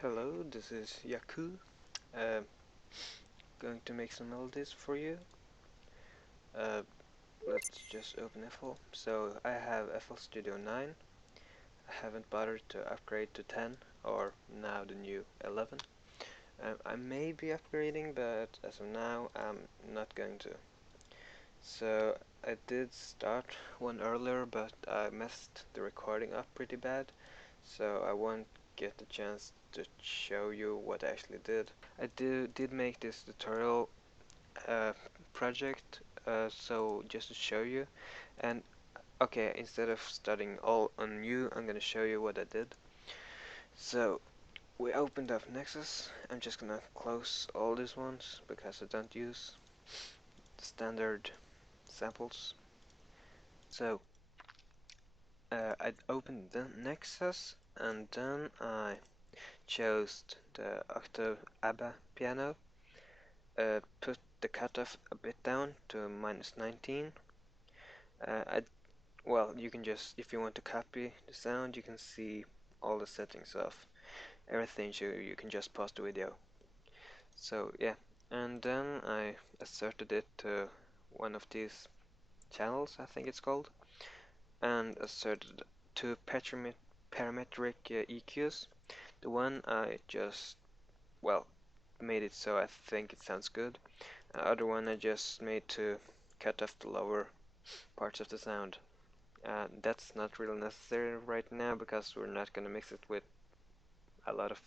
Hello, this is Jacoo. Uh, going to make some melodies for you. Uh, let's just open FL. So I have FL Studio 9. I haven't bothered to upgrade to 10 or now the new 11. I may be upgrading, but as of now I'm not going to. So I did start one earlier, but I messed the recording up pretty bad. So I won't get the chance to show you what I actually did. I did make this tutorial uh, project, so just to show you. And okay, instead of starting all on you, I'm gonna show you what I did. So we opened up Nexus. I'm just gonna close all these ones because I don't use standard samples. So I opened the Nexus and then I chose the octave ABBA piano, put the cutoff a bit down to -19. I Well, you can just, if you want to copy the sound, you can see all the settings of everything, so you can just pause the video. So yeah, and then I asserted it to one of these channels, I think it's called, and asserted two parametric EQs. The one I just, well, made it so I think it sounds good. The other one I just made to cut off the lower parts of the sound. That's not really necessary right now because we're not gonna mix it with a lot of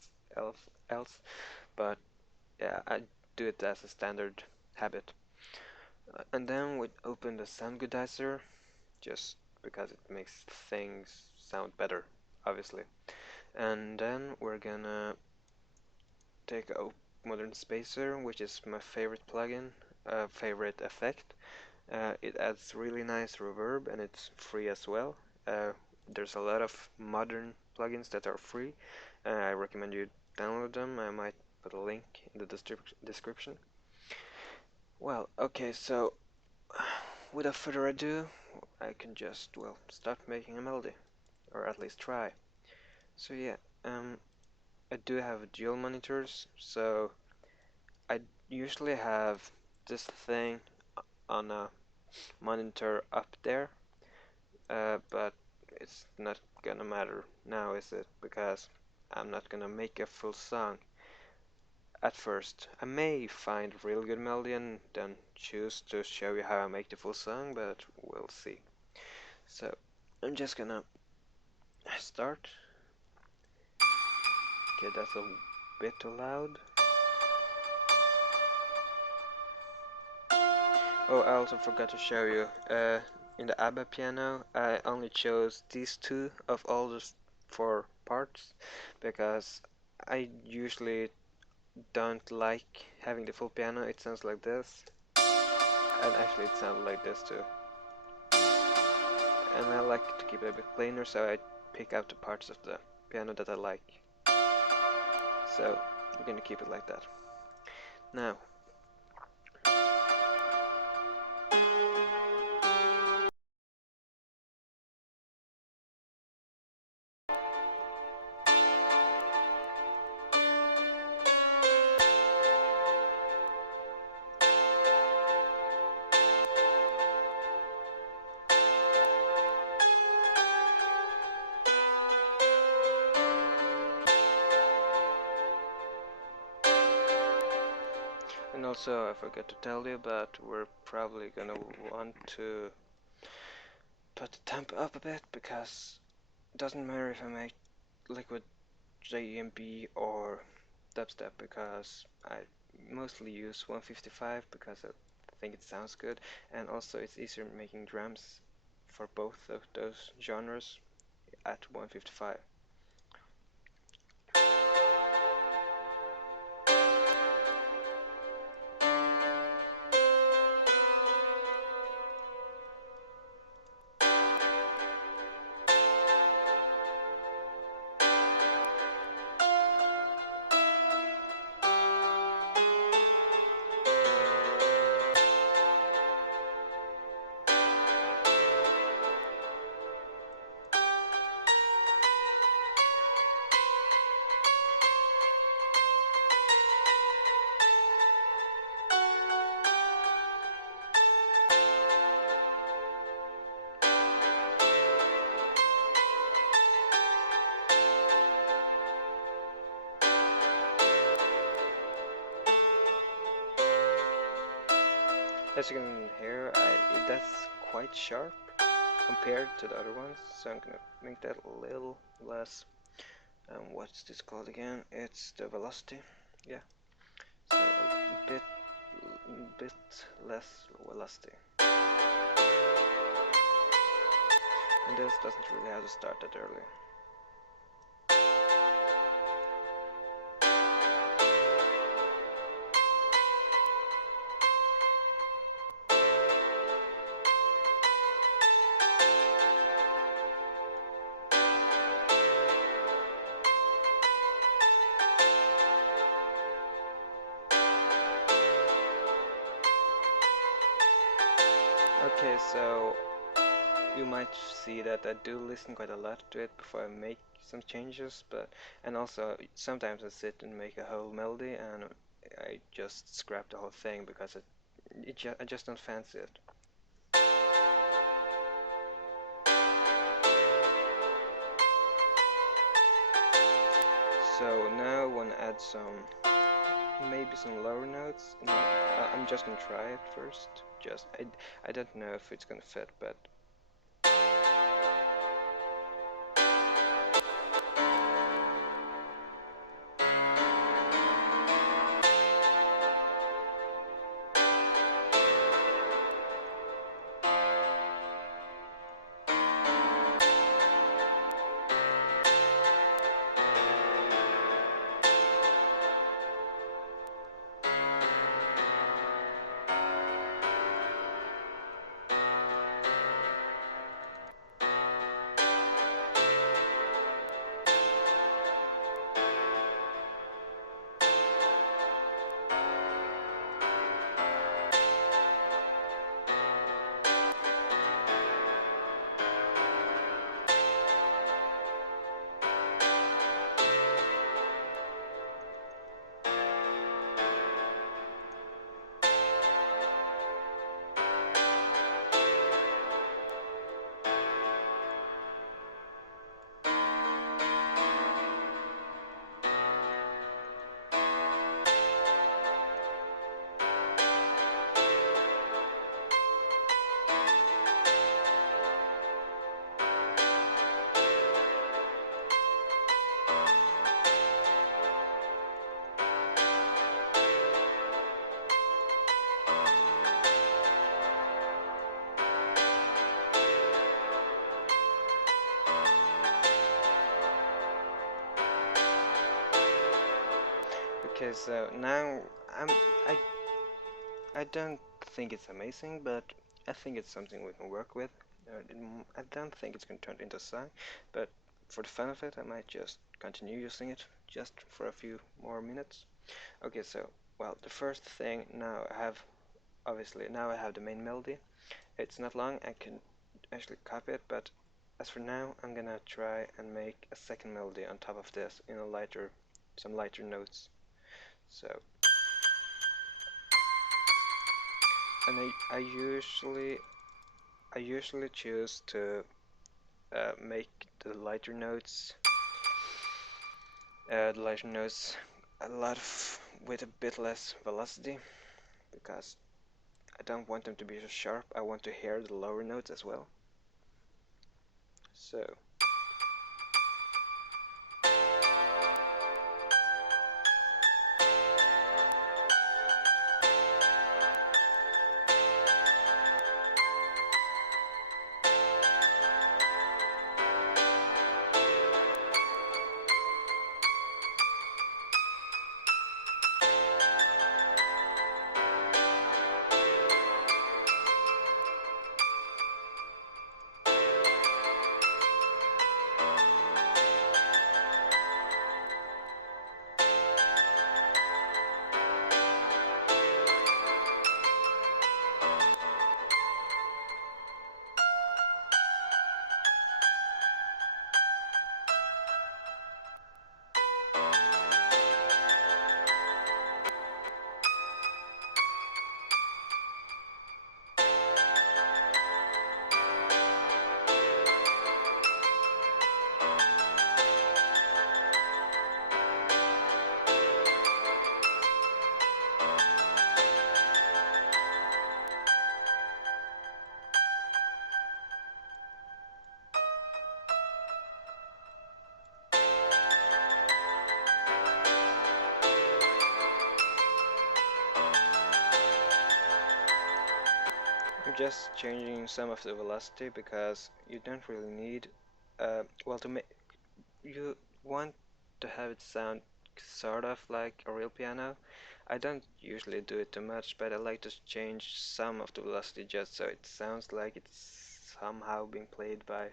else, but yeah, I do it as a standard habit. And then we open the sound goodizer just because it makes things sound better, obviously. And then we're gonna take a modern spacer, which is my favorite plugin, favorite effect. It adds really nice reverb and it's free as well. Uh, there's a lot of modern plugins that are free. I recommend you download them. I might put a link in the description. Well, okay, so without further ado, I can just, well, start making a melody, or at least try. So yeah, I do have dual monitors, so I usually have this thing on a monitor up there, but it's not gonna matter now, is it? Because I'm not gonna make a full song at first. I may find a real good melody and then choose to show you how I make the full song, but we'll see. So I'm just gonna start. Okay, that's a bit too loud. Oh, I also forgot to show you. In the ABBA piano, I only chose these two of all the four parts because I usually don't like having the full piano. It sounds like this, and actually it sounded like this too. And I like to keep it a bit plainer, so I pick out the parts of the piano that I like. So we're gonna keep it like that. Now, and also I forgot to tell you, but we're probably gonna want to put the tempo up a bit because it doesn't matter if I make liquid JMB or dubstep because I mostly use 155 because I think it sounds good, and also it's easier making drums for both of those genres at 155. as you can hear, that's quite sharp compared to the other ones, so I'm gonna make that a little less. What's this called again? It's the velocity. Yeah, so a bit less velocity. And this doesn't really have to start that early. Okay, so you might see that I do listen quite a lot to it before I make some changes, and also sometimes I sit and make a whole melody and I just scrap the whole thing because I just don't fancy it. So now I want to add maybe some lower notes. I'm just gonna try it first. I don't know if it's gonna fit, but okay. So now I'm I I don't think it's amazing, but I think it's something we can work with. I don't think it's going to turn into a song, but for the fun of it, I might just continue using it just for a few more minutes. Okay, so, well, the first thing now obviously, now I have the main melody. It's not long, I can actually copy it, but as for now, I'm gonna try and make a second melody on top of this in some lighter notes. So, and I usually choose to make the lighter notes with a bit less velocity because I don't want them to be so sharp. I want to hear the lower notes as well. So. I'm just changing some of the velocity because you don't really need, well, to make, you want to have it sound sort of like a real piano. I don't usually do it too much, but I like to change some of the velocity just so it sounds like it's somehow being played by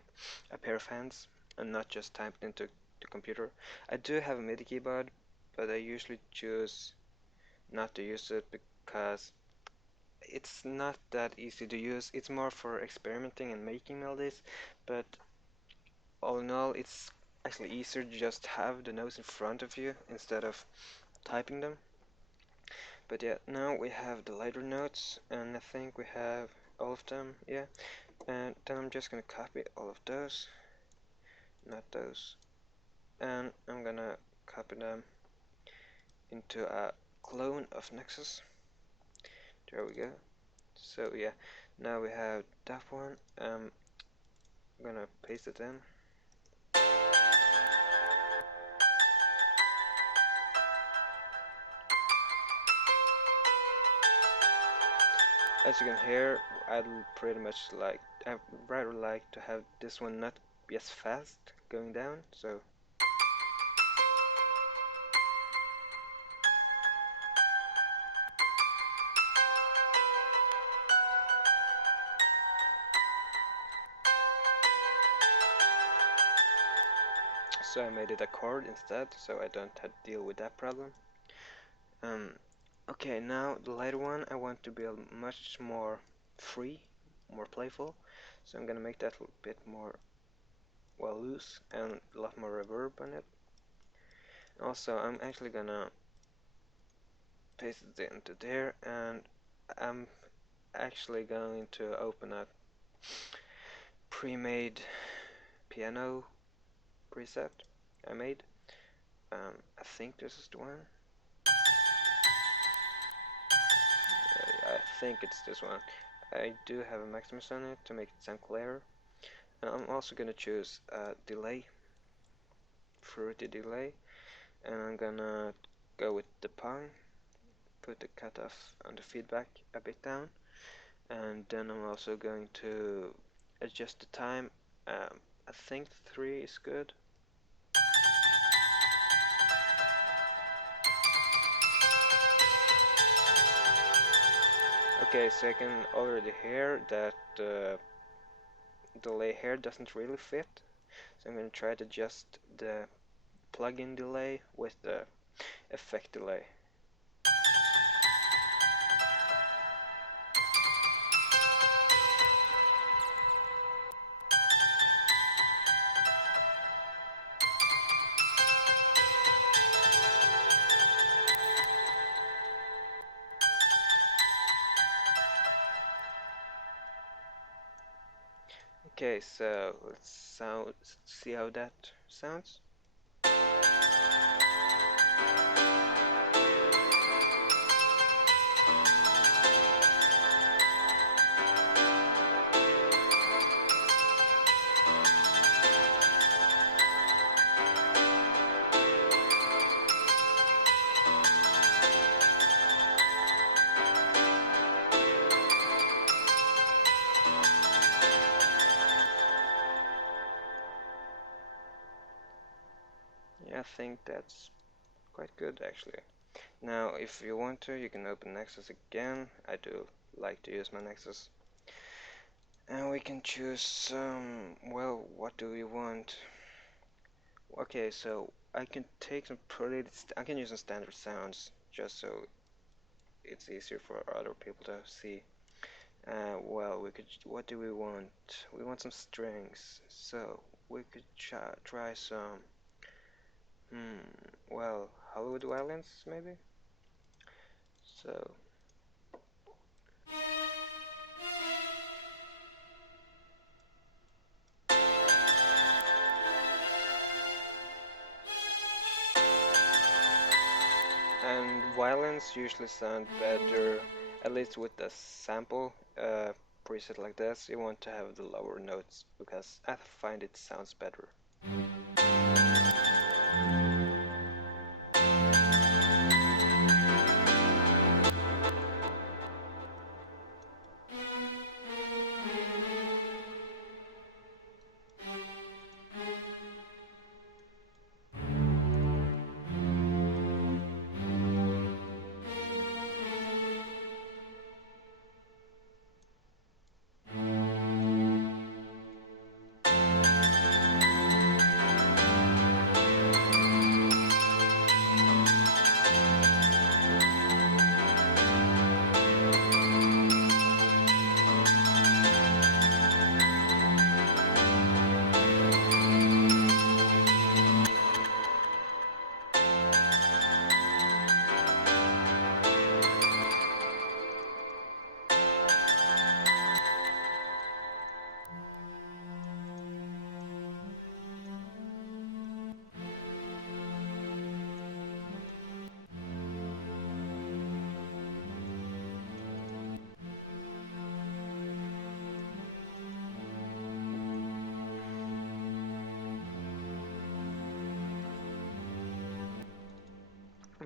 a pair of hands and not just typed into the computer. I do have a MIDI keyboard, but I usually choose not to use it because it's not that easy to use. It's more for experimenting and making melodies, but all in all, it's actually easier to just have the notes in front of you instead of typing them. But yeah, now we have the lighter notes, and I think we have all of them, yeah. And then I'm just gonna copy all of those, not those, and I'm gonna copy them into a clone of Nexus. There we go. So yeah, now we have that one. I'm gonna paste it in. As you can hear, I'd pretty much I'd rather like to have this one not be as fast going down, so I made it a chord instead, so I don't have to deal with that problem. Um, okay, now the lighter one I want to be much more free, more playful, so I'm gonna make that a little bit more, well, loose and a lot more reverb on it. Also, I'm actually gonna paste it into there, and I'm actually going to open a pre-made piano preset I made. I think this is the one. I think it's this one. I do have a Maximus on it to make it sound clearer. And I'm also gonna choose a delay, fruity delay, and I'm gonna go with the pong, put the cutoff on the feedback a bit down, and then I'm also going to adjust the time. I think 3 is good. Okay, so I can already hear that the delay here doesn't really fit. So I'm going to try to adjust the plugin delay with the effect delay. Okay, so let's see how that sounds. Yeah, I think that's quite good actually. Now, if you want to, you can open Nexus again. I do like to use my Nexus. And we can choose some, well, what do we want? Okay, so I can take some I can use some standard sounds just so it's easier for other people to see. Well, what do we want? We want some strings, so we could try some, well, Hollywood violins maybe? So, and violins usually sound better, at least with the sample preset like this. You want to have the lower notes because I find it sounds better.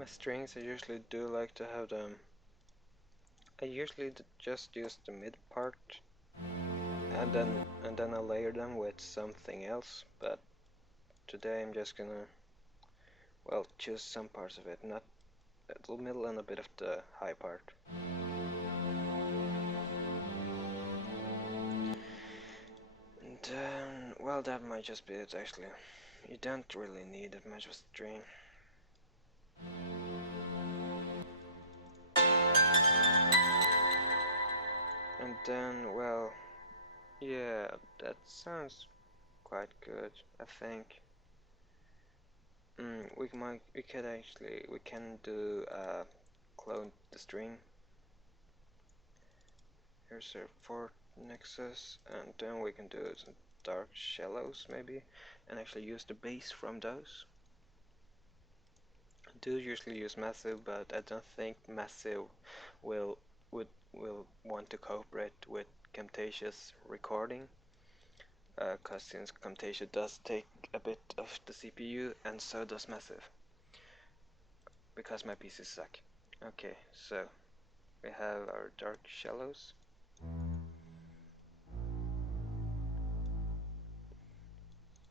my strings, I usually do like to have them. I usually just use the mid part, and then I layer them with something else. But today I'm just gonna, well, choose some parts of it, not the middle and a bit of the high part. And then, well, that might just be it actually. You don't really need that much of a string. And then, well, yeah, that sounds quite good, I think. We can do clone the string. Here's our fourth nexus, and then we can do some dark shallows maybe, and actually use the bass from those. I do usually use massive, but I don't think massive will want to cooperate with Camtasia's recording, cause since Camtasia does take a bit of the CPU, and so does massive, because my PCs suck. Okay, so we have our dark shallows.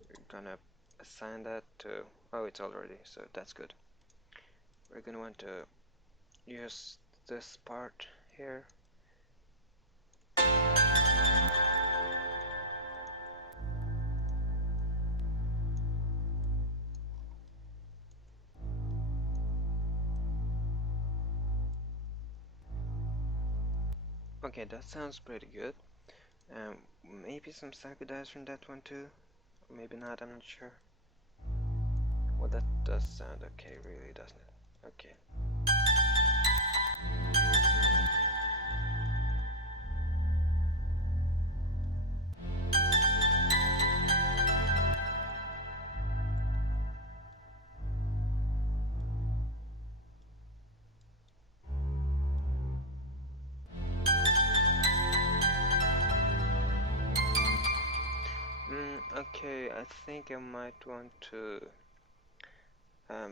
We're gonna assign that to, oh, it's already, so that's good. We're gonna want to use this part here. Okay, that sounds pretty good. Maybe some psychedelics from that one too. Maybe not, I'm not sure. Well, that does sound okay, really, doesn't it? Okay. Okay, I think I might want to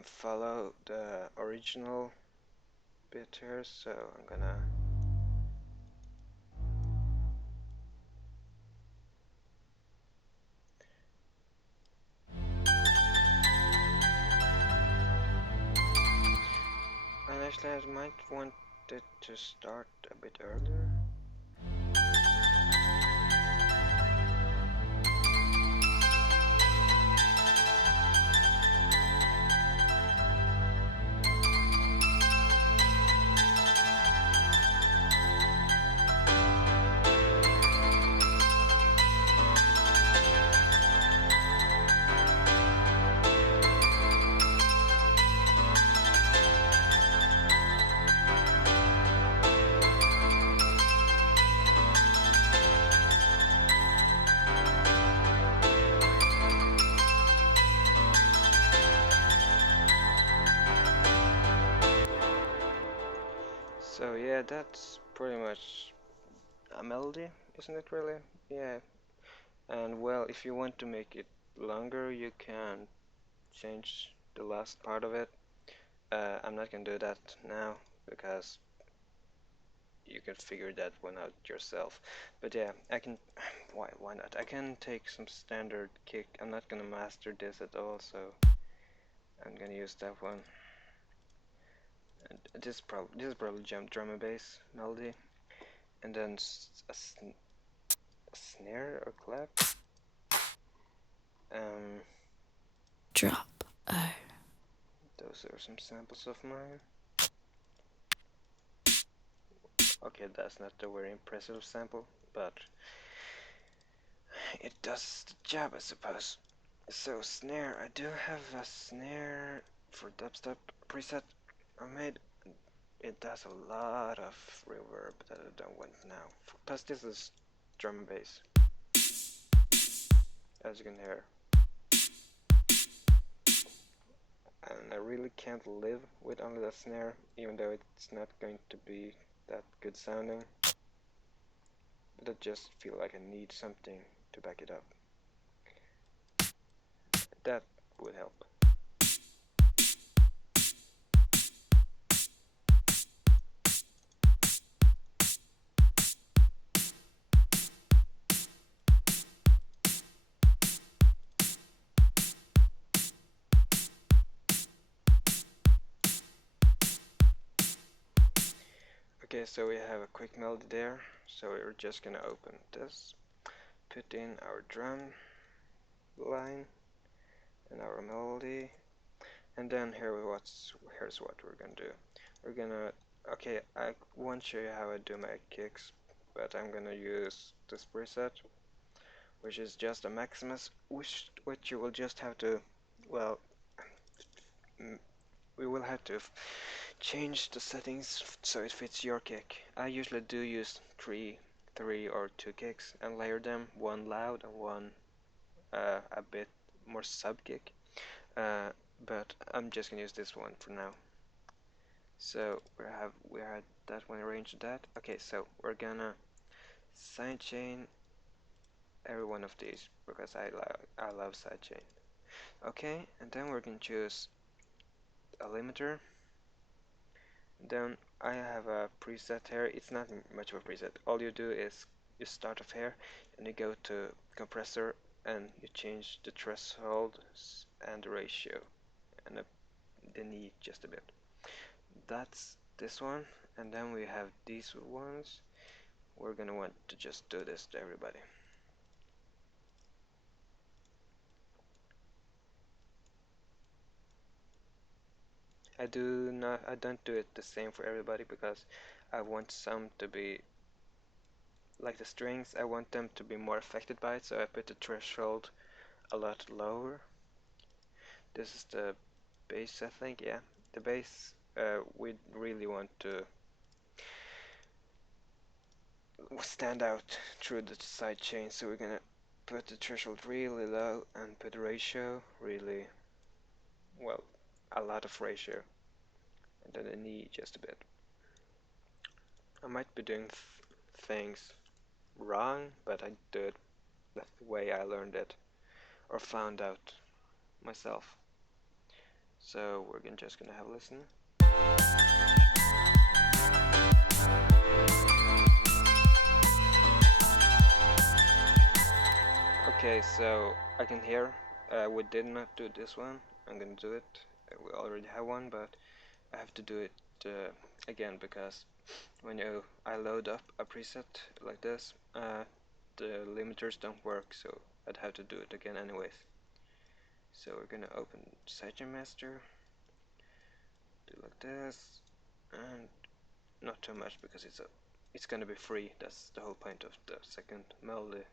follow the original bit here, so I'm gonna and actually I might want it to start a bit earlier. So yeah, that's pretty much a melody, isn't it really? Yeah. And well, if you want to make it longer, you can change the last part of it. I'm not gonna do that now because you can figure that one out yourself. But yeah, I can. Why not? I can take some standard kick. I'm not gonna master this at all, so I'm gonna use that one. And this is probably jump drum and bass melody, and then a snare or clap. Drop O. Those are some samples of mine. Okay, that's not a very impressive sample, but it does the job, I suppose. So snare, I do have a snare for dubstep preset I made. It does a lot of reverb that I don't want now. Plus this is drum and bass, as you can hear. And I really can't live with only that snare, even though it's not going to be that good sounding. But I just feel like I need something to back it up. That would help. Okay, so we have a quick melody there. So we're just gonna open this, put in our drum line and our melody, and then here's what we're gonna do. We're gonna okay, I won't show you how I do my kicks, but I'm gonna use this preset, which is just a Maximus, which you will just have to, well, we will have to change the settings so it fits your kick. I usually do use three or two kicks and layer them, one loud and one a bit more sub kick. But I'm just gonna use this one for now. So we had that one arranged that. Okay, so we're gonna sidechain every one of these because I love sidechain. Okay, and then we're gonna choose a limiter. Then I have a preset here. It's not much of a preset. All you do is you start off here and you go to compressor and you change the threshold and the ratio and the knee just a bit. That's this one, and then we have these ones. We're gonna want to just do this to everybody. I don't do it the same for everybody because I want some to be like the strings. I want them to be more affected by it, so I put the threshold a lot lower. This is the bass, I think. Yeah, the bass. We really want to stand out through the side chain, so we're gonna put the threshold really low and put the ratio really well, a lot of ratio, and then the knee just a bit. I might be doing things wrong, but I do it the way I learned it or found out myself. So we're just gonna have a listen. Okay, so I can hear we did not do this one. I'm gonna do it. We already have one, but I have to do it again because when I load up a preset like this, the limiters don't work, so I'd have to do it again anyways. So we're gonna open sidechain master, do like this, and not too much because it's gonna be free. That's the whole point of the second melody.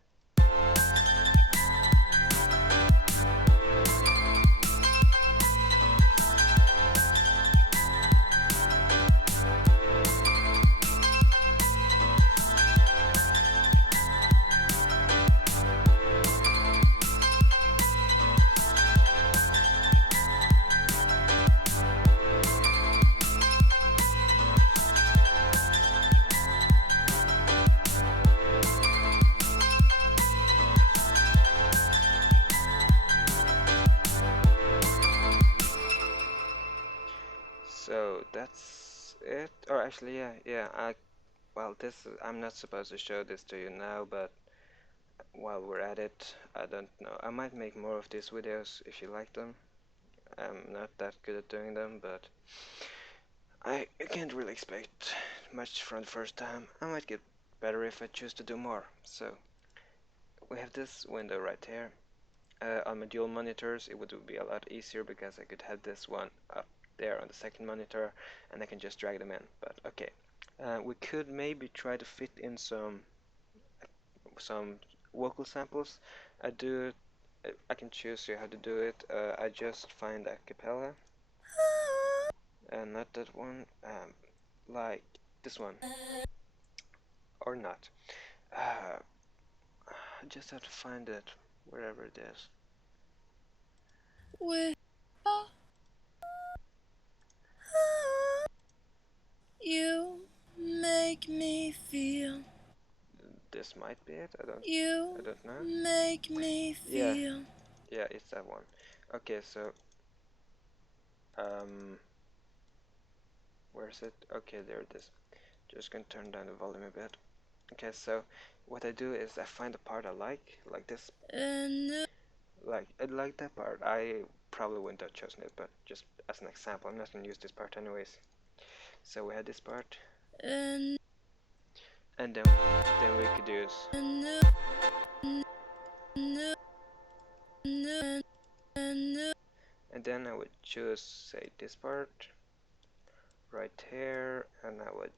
So that's it. Or actually, yeah. I'm not supposed to show this to you now, but while we're at it, I don't know. I might make more of these videos if you like them. I'm not that good at doing them, but I can't really expect much from the first time. I might get better if I choose to do more. So we have this window right here. On my dual monitors, it would be a lot easier because I could have this one up there on the second monitor and I can just drag them in. But okay, we could maybe try to fit in some vocal samples. I can choose how to do it. I just find a cappella and not that one, like this one or not. I just have to find it wherever it is. You make me feel. This might be it. You I don't know. make me feel. Yeah, it's that one. Okay, so where's it? Okay, there it is. Just gonna turn down the volume a bit. Okay, so what I do is I find a part I like this, like that part. I probably wouldn't have chosen it, but just as an example, I'm not gonna use this part anyways. So we had this part. and then we could use, and then I would choose, say, this part right here, and I would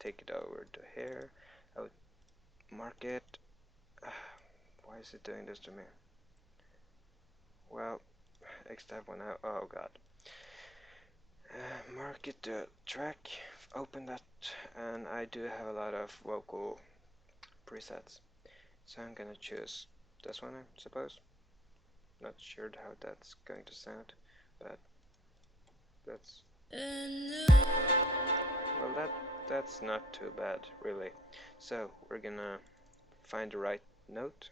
take it over to here. I would mark it. Why is it doing this to me? Well, X that one out. Oh god. Mark it to track. Open that, and I do have a lot of vocal presets, so I'm gonna choose this one, I suppose. Not sure how that's going to sound, but that's well, that's not too bad, really. So we're gonna find the right note,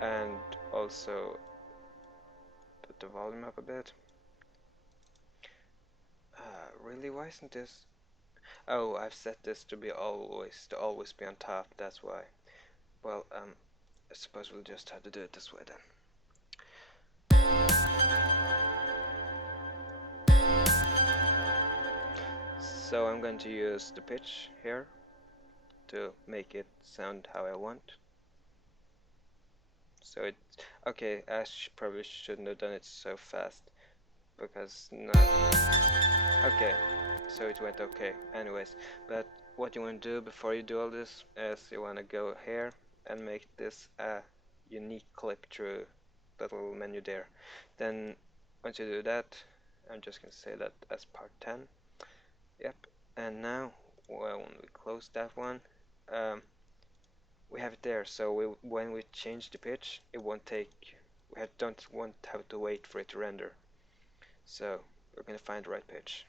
and also put the volume up a bit. Really, why isn't this? Oh, I've set this to always be on top. That's why. Well, I suppose we'll just have to do it this way then. So I'm going to use the pitch here to make it sound how I want. So it, okay, I probably shouldn't have done it so fast, because not, okay, so it went okay anyways. But what you want to do before you do all this is you want to go here and make this a unique clip through that little menu there. Then once you do that, I'm just going to say that as part 10. Yep, and now when we close that one, we have it there, so when we change the pitch, it won't take, don't want to have to wait for it to render. So we're going to find the right pitch.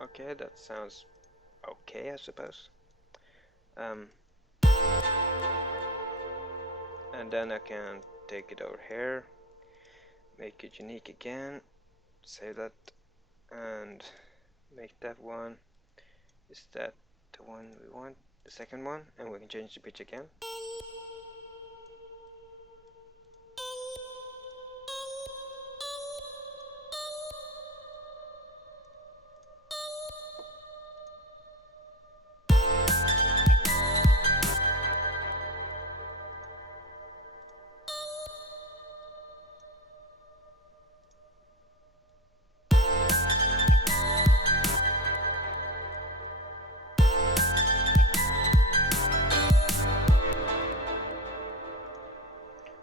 Okay, that sounds okay, I suppose. And then I can take it over here, make it unique again, save that, and make that one. Is that the one we want? The second one, and we can change the pitch again.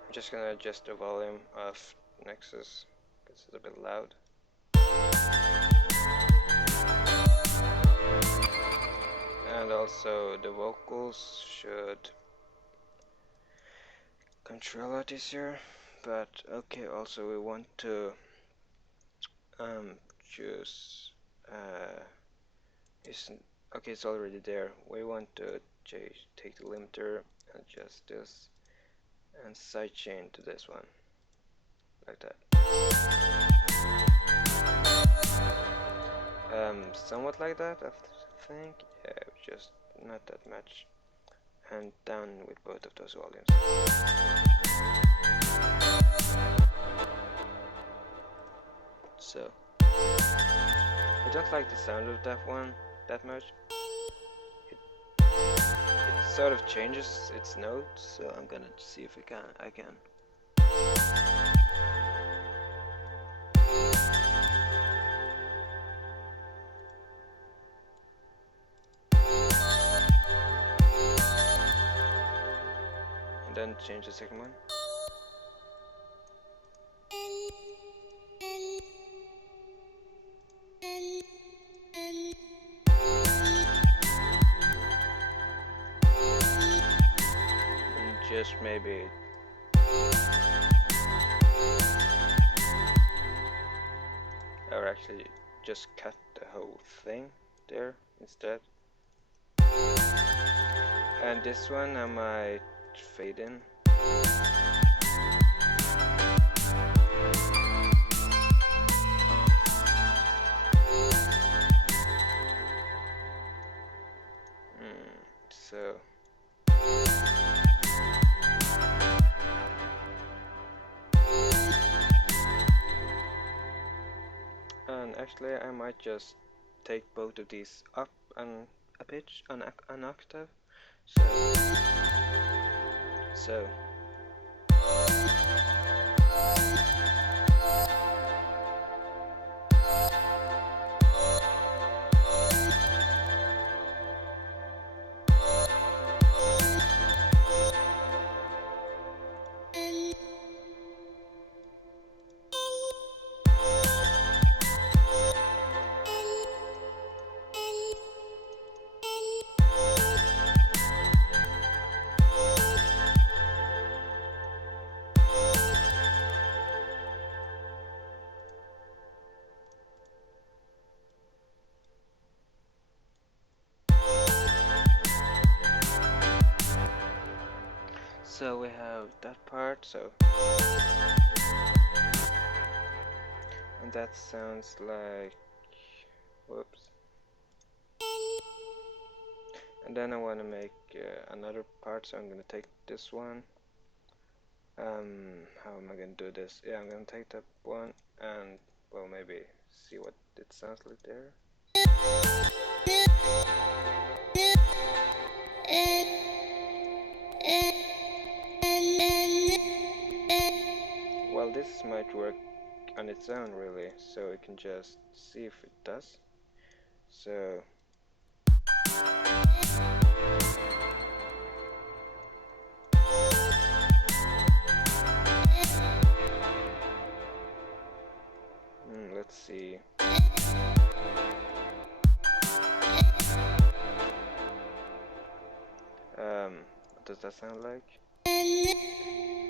I'm just gonna adjust the volume of Nexus because it's a bit loud. And also the vocals should control it easier. But okay, also we want to choose okay, it's already there. We want to take the limiter, adjust this, and sidechain to this one, like that. Somewhat like that, I think. Yeah, just not that much. And down with both of those volumes. So, I don't like the sound of that one that much. It sort of changes its notes, so I'm gonna see if I can. And then change the second one. And just maybe or actually just cut the whole thing there instead. And this one I might fade in. so and actually I might just take both of these up and a pitch, an octave. So so we have that part, and that sounds like, whoops. And then I want to make another part, so I'm gonna take this one. How am I gonna do this? Yeah, I'm gonna take that one and, well, maybe see what it sounds like there. Well, this might work on its own, really, so we can just see if it does. So let's see. What does that sound like?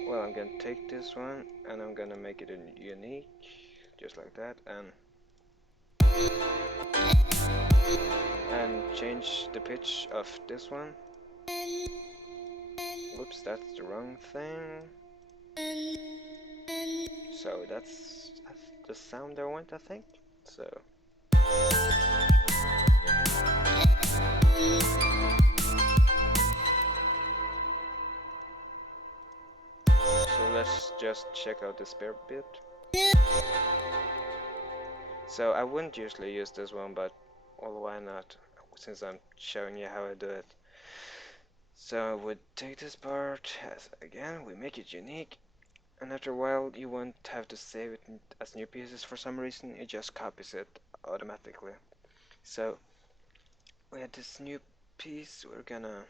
Well, I'm gonna take this one and I'm gonna make it a unique, just like that, and change the pitch of this one. Whoops, that's the wrong thing. So that's the sound I want, I think. So let's just check out the spare bit. So I wouldn't usually use this one, but well, why not? Since I'm showing you how I do it. So I would take this part, again, we make it unique, and after a while you won't have to save it as new pieces for some reason, it just copies it automatically. So we have this new piece, we're gonna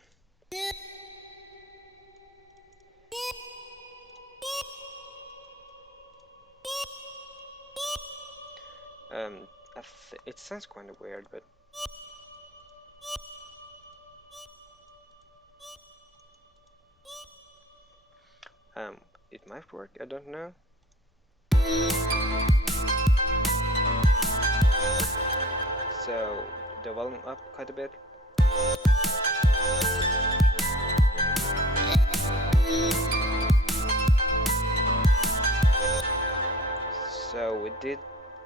it sounds kind of weird, but it might work, I don't know. So the volume up quite a bit. So we did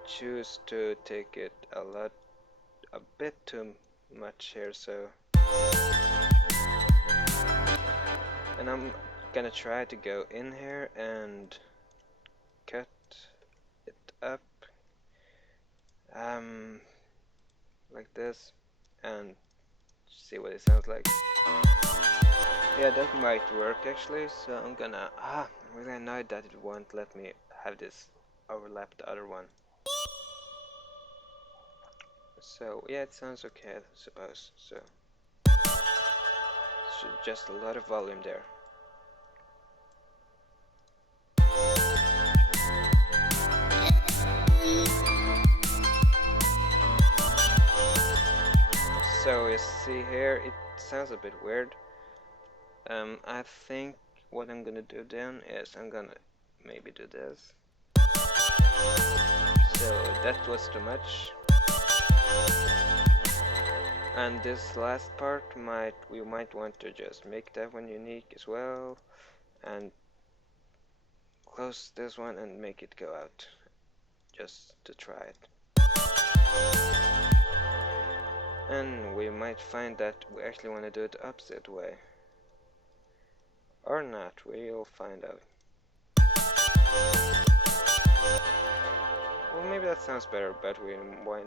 choose to take it a bit too much here, so, and I'm gonna try to go in here and cut it up like this and see what it sounds like. Yeah, that might work actually, so I'm gonna I'm really annoyed that it won't let me have this overlap the other one. So yeah, it sounds okay, I suppose. So just a lot of volume there. So you see here, it sounds a bit weird. I think what I'm gonna do then is I'm gonna maybe do this. So that was too much. And this last part we might want to just make that one unique as well, and close this one and make it go out, just to try it. And we might find that we actually want to do it the opposite way. Or not, we'll find out. Well, maybe that sounds better, but we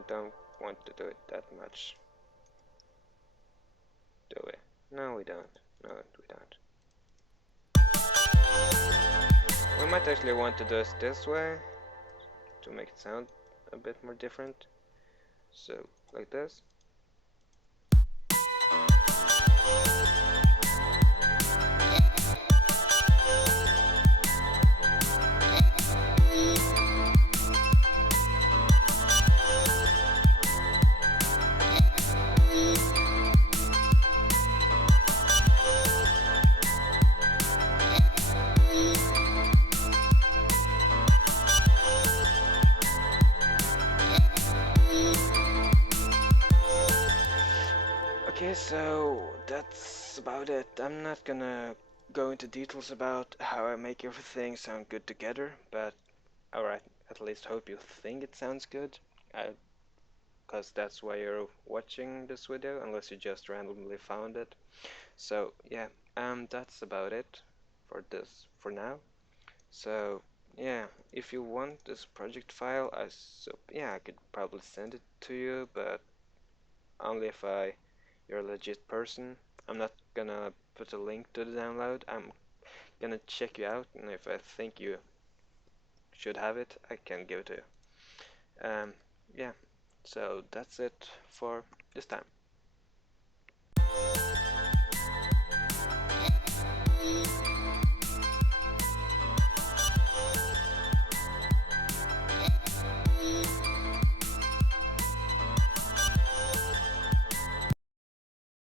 don't want to do it that much. Do we? No, we don't. No, we don't. We might actually want to do it this way to make it sound a bit more different. So, like this. Okay, so that's about it. I'm not gonna go into details about how I make everything sound good together, but alright, at least hope you think it sounds good. Because that's why you're watching this video, unless you just randomly found it. So yeah, that's about it for now. So yeah, if you want this project file, I could probably send it to you, but only if you're a legit person. I'm not gonna put a link to the download. I'm gonna check you out, and if I think you should have it, I can give it to you. Yeah, so that's it for this time.